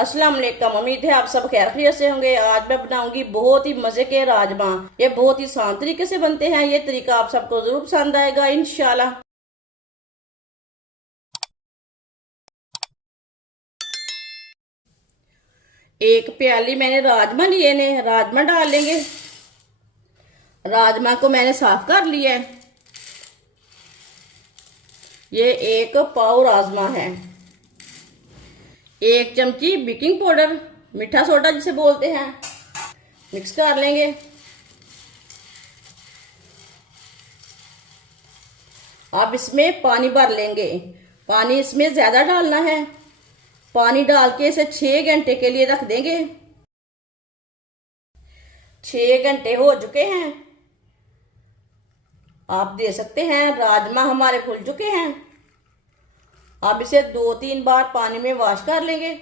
अस्सलाम वालेकुम। उम्मीद है आप सब खैर खैरियत से होंगे। आज मैं बनाऊंगी बहुत ही मजे के राजमा। ये बहुत ही आसान तरीके से बनते हैं। ये तरीका आप सबको जरूर पसंद आएगा इंशाल्लाह। एक प्याली मैंने राजमा लिए ने, राजमा डाल लेंगे। राजमा को मैंने साफ कर लिया है। ये एक पाव राजमा है। एक चमची बेकिंग पाउडर, मीठा सोडा जिसे बोलते हैं, मिक्स कर लेंगे। अब इसमें पानी भर लेंगे। पानी इसमें ज्यादा डालना है। पानी डाल के इसे 6 घंटे के लिए रख देंगे। 6 घंटे हो चुके हैं। आप दे सकते हैं राजमा हमारे फूल चुके हैं। अब इसे 2-3 बार पानी में वॉश कर लेंगे।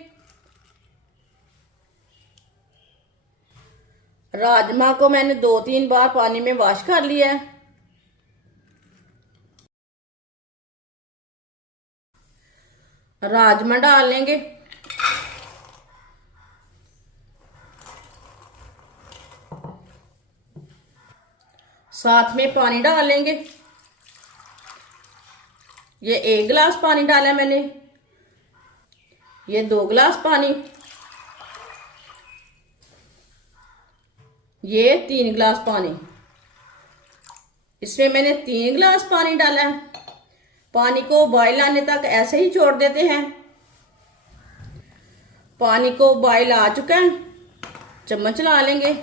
राजमा को मैंने 2-3 बार पानी में वॉश कर लिया है। राजमा डाल लेंगे। साथ में पानी डाल लेंगे। ये 1 गिलास पानी डाला मैंने। ये 2 गिलास पानी। ये 3 गिलास पानी। इसमें मैंने 3 गिलास पानी डाला है। पानी को बॉयल आने तक ऐसे ही छोड़ देते हैं। पानी को बॉयल आ चुका है। चम्मच ला लेंगे।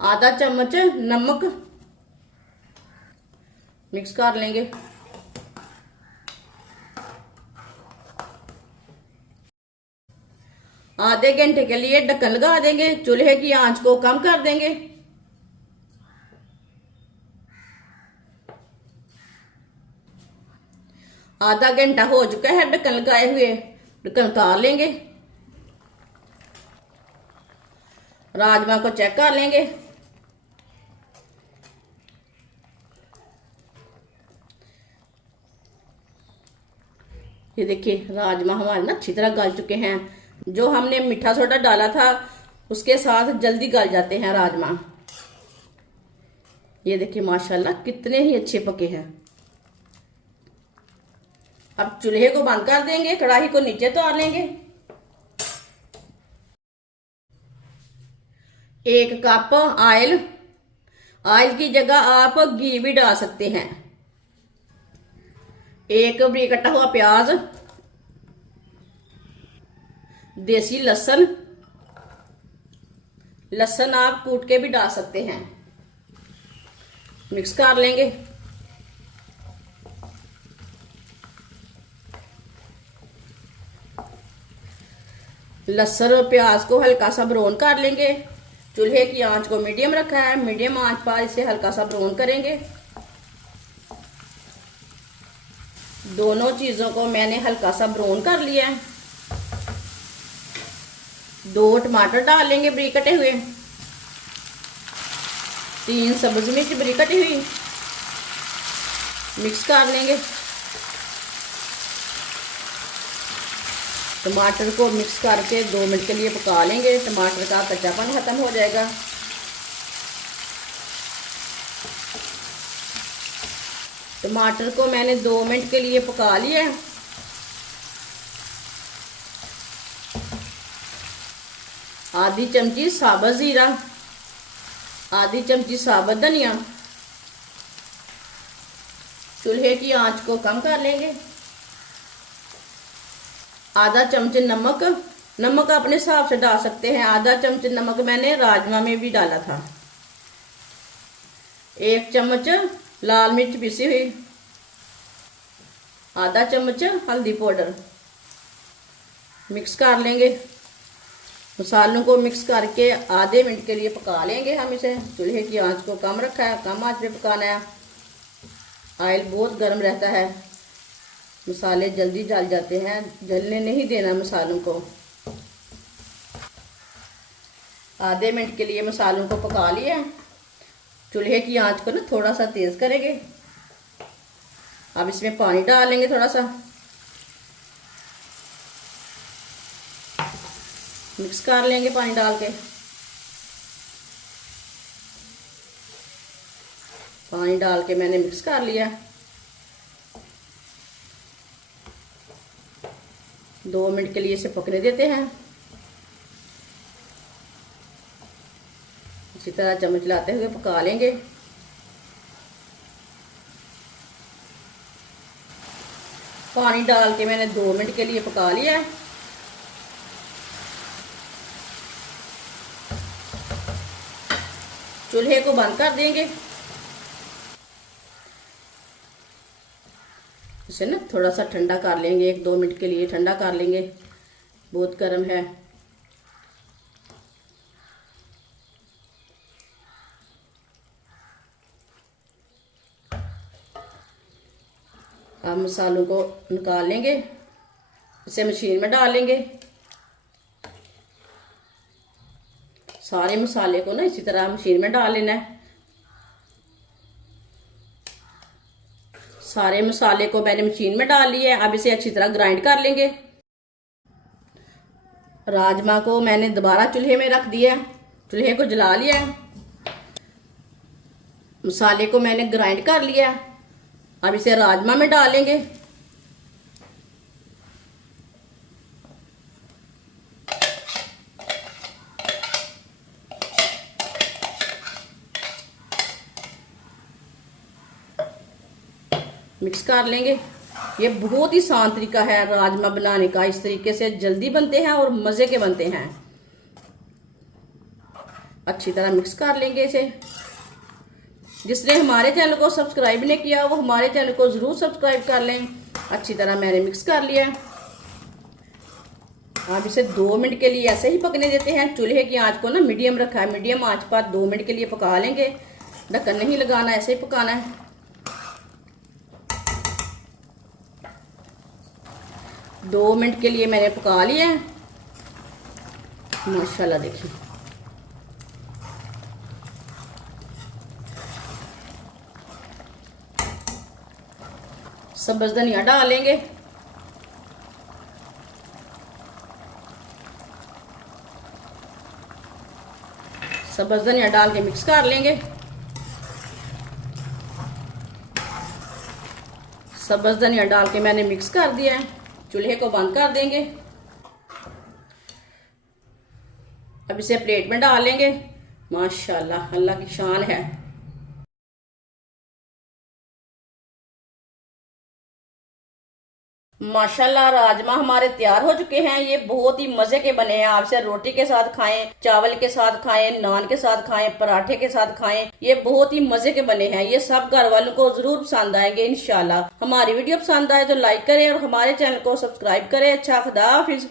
आधा चम्मच नमक मिक्स कर लेंगे। आधे घंटे के लिए ढक्कन लगा देंगे। चूल्हे की आंच को कम कर देंगे। आधा घंटा हो चुका है ढक्कन लगाए हुए। ढक्कन उतार लेंगे। राजमा को चेक कर लेंगे। ये देखिए राजमा हमारे ना अच्छी तरह गल चुके हैं। जो हमने मीठा सोडा डाला था उसके साथ जल्दी गल जाते हैं राजमा। ये देखिए माशाल्लाह कितने ही अच्छे पके हैं। अब चूल्हे को बंद कर देंगे। कढ़ाई को नीचे उतार लेंगे। 1 कप ऑयल। ऑयल की जगह आप घी भी डाल सकते हैं। 1 बारीक कटा हुआ प्याज, देसी लहसुन। लहसुन आप कूट के भी डाल सकते हैं। मिक्स कर लेंगे। लहसुन और प्याज को हल्का सा ब्राउन कर लेंगे। चूल्हे की आंच को मीडियम रखा है। मीडियम आंच पर इसे हल्का सा ब्राउन करेंगे। दोनों चीजों को मैंने हल्का सा ब्राउन कर लिया है। 2 टमाटर डाल लेंगे बारीक कटे हुए। 3 सब्ज मिर्च बारीक कटी हुई। मिक्स कर लेंगे। टमाटर को मिक्स करके 2 मिनट के लिए पका लेंगे। टमाटर का कच्चापन खत्म हो जाएगा। टमाटर को मैंने 2 मिनट के लिए पका लिया है। आधी चमची साबुत जीरा, आधी चमची साबुत धनिया। चूल्हे की आंच को कम कर लेंगे। आधा चम्मच नमक। नमक अपने हिसाब से डाल सकते हैं। आधा चम्मच नमक मैंने राजमा में भी डाला था। 1 चम्मच लाल मिर्च पीसी हुई। आधा चम्मच हल्दी पाउडर। मिक्स कर लेंगे। मसालों को मिक्स करके आधे मिनट के लिए पका लेंगे हम इसे। चूल्हे की आंच को कम रखा है, कम आंच पे पकाना है। ऑयल बहुत गर्म रहता है। मसाले जल्दी जल जाते हैं। जलने नहीं देना मसालों को। आधे मिनट के लिए मसालों को पका लिया। चूल्हे की आंच को ना थोड़ा सा तेज करेंगे। अब इसमें पानी डाल लेंगे थोड़ा सा, मिक्स कर लेंगे पानी डाल के। पानी डाल के मैंने मिक्स कर लिया। 2 मिनट के लिए इसे पकने देते हैं। इसी तरह चम्मच लाते हुए पका लेंगे। पानी डाल के मैंने 2 मिनट के लिए पका लिया है। चूल्हे को बंद कर देंगे। इसे ना थोड़ा सा ठंडा कर लेंगे, 1-2 मिनट के लिए ठंडा कर लेंगे, बहुत गर्म है। अब मसालों को निकाल लेंगे, इसे मशीन में डाल लेंगे। सारे मसाले को ना इसी तरह मशीन में डाल लेना है। सारे मसाले को मैंने मशीन में डाल लिया है। अब इसे अच्छी तरह ग्राइंड कर लेंगे। राजमा को मैंने दोबारा चूल्हे में रख दिया, चूल्हे को जला लिया है। मसाले को मैंने ग्राइंड कर लिया। अब इसे राजमा में डालेंगे। मिक्स कर लेंगे। ये बहुत ही आसान तरीका है राजमा बनाने का। इस तरीके से जल्दी बनते हैं और मज़े के बनते हैं। अच्छी तरह मिक्स कर लेंगे इसे। जिसने हमारे चैनल को सब्सक्राइब नहीं किया वो हमारे चैनल को ज़रूर सब्सक्राइब कर लें। अच्छी तरह मैंने मिक्स कर लिया। अब इसे 2 मिनट के लिए ऐसे ही पकने देते हैं। चूल्हे की आंच को ना मीडियम रखा है। मीडियम आंच पर 2 मिनट के लिए पका लेंगे। ढक्कन नहीं लगाना, ऐसे ही पकाना है। 2 मिनट के लिए मैंने पका लिया है। माशाल्लाह देखिए, सब्ज़ धनिया डालेंगे। सब्ज़ धनिया डाल के मिक्स कर लेंगे। सब्ज़ धनिया डाल के मैंने मिक्स कर दिया है। चूल्हे को बंद कर देंगे। अब इसे प्लेट में डाल लेंगे। माशाल्लाह, अल्लाह की शान है। माशाल्लाह राजमा हमारे तैयार हो चुके हैं। ये बहुत ही मजे के बने हैं। आप इसे रोटी के साथ खाएं, चावल के साथ खाएं, नान के साथ खाएं, पराठे के साथ खाएं। ये बहुत ही मजे के बने हैं। ये सब घर वालों को जरूर पसंद आएंगे इंशाल्लाह। हमारी वीडियो पसंद आए तो लाइक करें और हमारे चैनल को सब्सक्राइब करें। अच्छा, खुदा हाफिज।